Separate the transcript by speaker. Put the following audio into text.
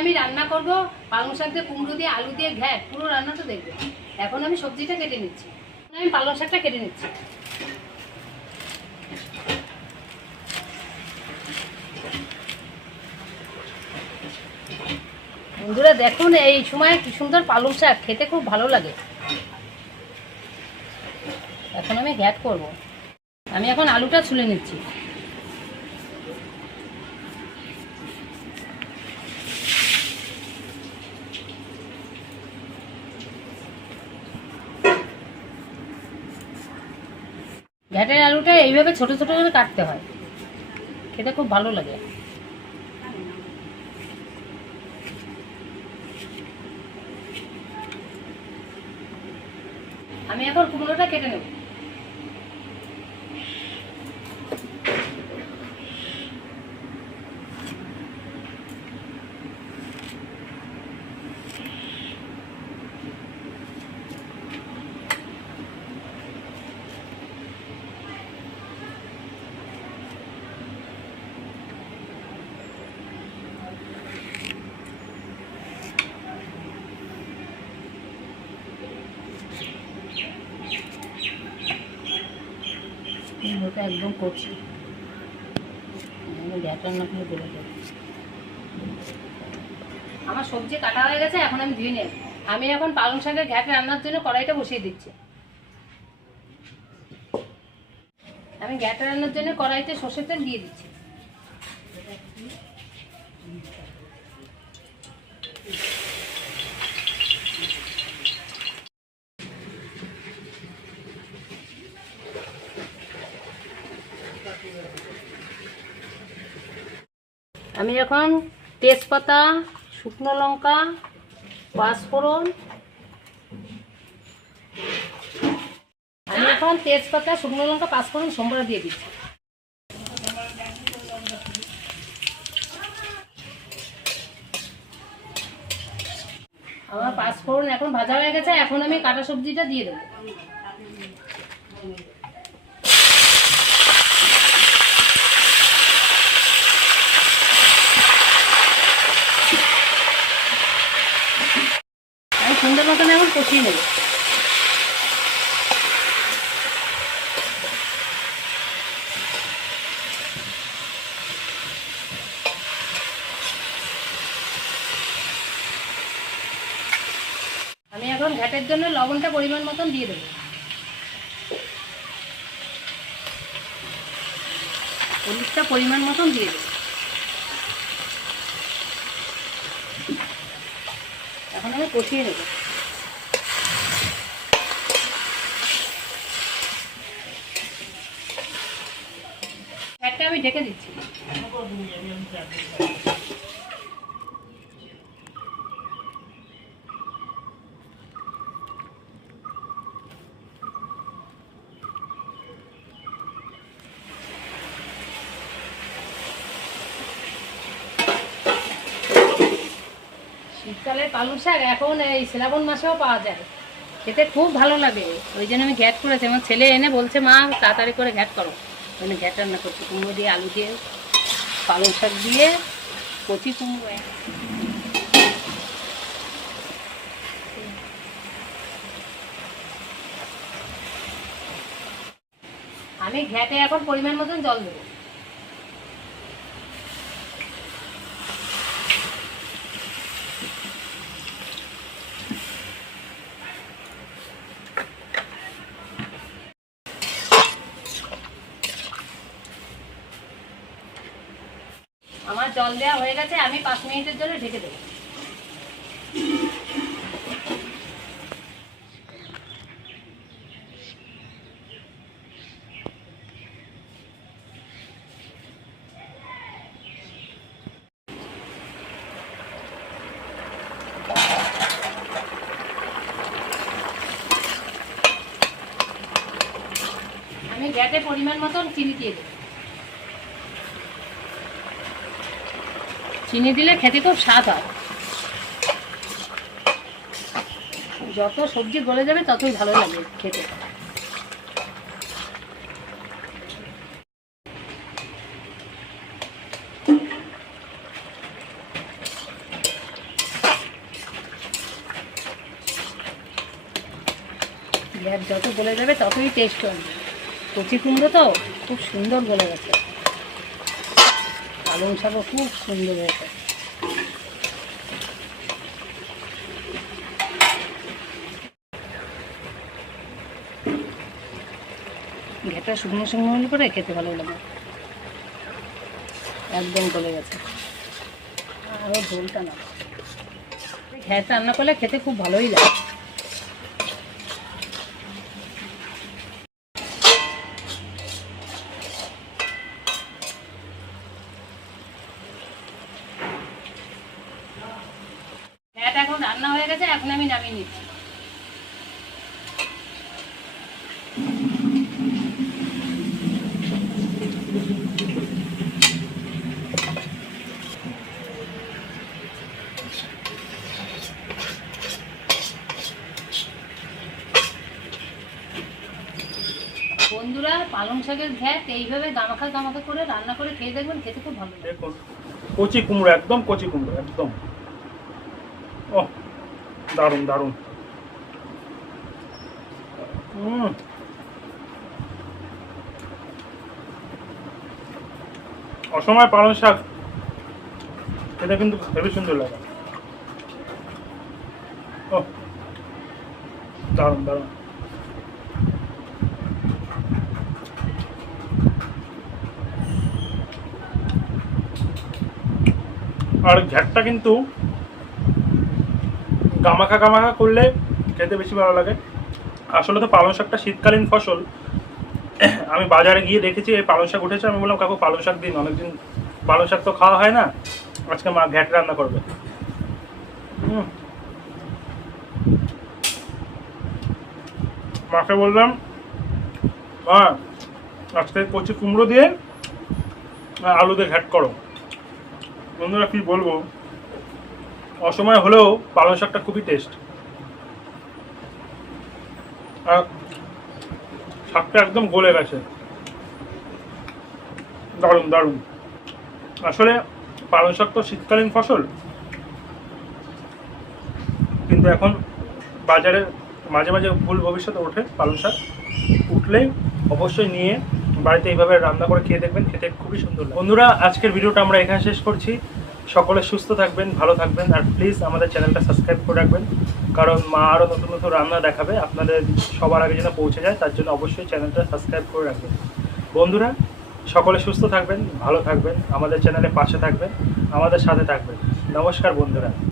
Speaker 1: আমি রান্না করব পালং শাক দিয়ে কুমড়ো দিয়ে, আলু দিয়ে ঘ্যাট। পুরো রান্নাটা দেখবে। এখন আমি সবজিটা কেটে নিচ্ছি। আমি পালং শাকটা কেটে নিচ্ছি। বন্ধুরা, দেখুন এই সময় কি সুন্দর পালং শাক। খেতে খুব ভালো লাগে। এখন আমি ঘ্যাট করব। আমি এখন আলুটা ছুলে নিচ্ছি। ঘ্যাটের আলুটা এইভাবে ছোট ছোট করে কাটতে হয়। খেতে খুব ভালো লাগে। আমি এখন কুমড়োটা কেটে নেব। কুমড়োটা একদম করছি। গ্যাস রান্না করে যাবে আমার সবজি কাটা হয়ে গেছে, এখন আমি ধুয়ে নেব। আমি এখন পালং শাকের ঘ্যাট রান্নার জন্য কড়াইটা বসিয়ে দিচ্ছি। আমি ঘ্যাট রান্নার জন্য কড়াইতে সর্ষের তেল দিয়ে দিচ্ছি। আমি এখন তেজপাতা, শুকনো লঙ্কা, পাঁচফোড়ন। আমি এখন তেজপাতা, শুকনো লঙ্কা, পাঁচফোড়ন সোমবার দিয়ে দিচ্ছি। আমার পাঁচফোড়ন এখন ভাজা হয়ে গেছে, এখন আমি কাটা সবজিটা দিয়ে দেবো আমি সুন্দর মতন এখন কষিয়ে নেব আমি এখন ঘাটের জন্য লবণটা পরিমাণ মতন দিয়ে দেবো। হলুদটা পরিমাণ মতন দিয়ে দেবো। এখন আমি কষিয়ে নেব। একটা আমি ঢেকে দিচ্ছি। শীতকালের পালং শাক এখন এই শ্রাবণ মাসেও পাওয়া যায়। খেতে খুব ভালো লাগে। ওই জন্য আমি ঘ্যাট করেছি। আমার ছেলে এনে বলছে, মা, তাড়াতাড়ি করে ঘ্যাট করো। ওই জন্য ঘ্যাট রান্না করছি। কুমড়ো দিয়ে, আলু দিয়ে, পালং শাক দিয়ে, কচি কুমড়ো। আমি ঘ্যাটে এখন পরিমাণ মতন জল দেবো। আমার জল দেওয়া হয়ে গেছে, আমি পাঁচ মিনিটের জন্য ঢেকে দেবো। আমি গ্যাটে পরিমাণ মতন চিনি দিয়ে দেবো। চিনি দিলে খেতে খুব স্বাদ হয়। যত সবজি গলে যাবে, ততই ভালো লাগে খেতে। যত গলে যাবে, ততই টেস্ট হবে। কচি কুমড়ো তো খুব সুন্দর গলে গেছে। পালং শাকও খুব সুন্দর হয়েছে। ঘেটা শুকনো শুকনো হলে করে খেতে ভালো লাগে। একদম গলে গেছে। আরও ঝোলটা না। ঘ্যাট রান্না করলে খেতে খুব ভালোই লাগে ঘ্যাট এখন রান্না হয়ে গেছে, এখন আমি নামিয়ে নিচ্ছি। বন্ধুরা, পালং শাকের ঘ্যাট এইভাবে গামাখা গামাখা করে রান্না করে খেয়ে দেখবেন, খেতে খুব ভালো
Speaker 2: দেখুন, কচি কুমড়ো, একদম কচি কুমড়ো, একদম। ও দারুণ দারুণ। অসময় পালং শাক, এটা কিন্তু হেবি সুন্দর লাগে। ও দারুণ দারুণ। আর ঘ্যাটটা কিন্তু গামাখা গামাখা করলে খেতে বেশি ভালো লাগে। আসলে তো পালং শাকটা শীতকালীন ফসল। আমি বাজারে গিয়ে দেখেছি এই পালং শাক উঠেছে। আমি বললাম কাকু পালং শাক দিন। অনেকদিন পালং শাক তো খাওয়া হয় না। আজকে মা ঘ্যাট রান্না করবে। মাকে বললাম মা আজকে কচি কুমড়ো দিয়ে আহ, আলু দিয়ে ঘ্যাট করো। বন্ধুরা কি বলব? অসময় হলেও পালং শাকটা খুবই টেস্ট আর শাকটা একদম গলে গেছে। দারুণ দারুণ। আসলে পালং শাক তো শীতকালীন ফসল। কিন্তু এখন বাজারে মাঝে মাঝে ভুল ভবিষ্যতে ওঠে পালং শাক। উঠলেই অবশ্যই নিয়ে বাড়িতে এইভাবে রান্না করে খেয়ে দেখবেন, খেতে খুবই সুন্দর বন্ধুরা, আজকের ভিডিওটা আমরা এখানে শেষ করছি। সকলে সুস্থ থাকবেন, ভালো থাকবেন, আর প্লিজ আমাদের চ্যানেলটা সাবস্ক্রাইব করে রাখবেন। কারণ মা আরও নতুন নতুন রান্না দেখাবে, আপনাদের সবার আগে যেন পৌঁছে যায়, তার জন্য অবশ্যই চ্যানেলটা সাবস্ক্রাইব করে রাখবেন। বন্ধুরা, সকলে সুস্থ থাকবেন, ভালো থাকবেন, আমাদের চ্যানেলে পাশে থাকবেন, আমাদের সাথে থাকবেন। নমস্কার বন্ধুরা।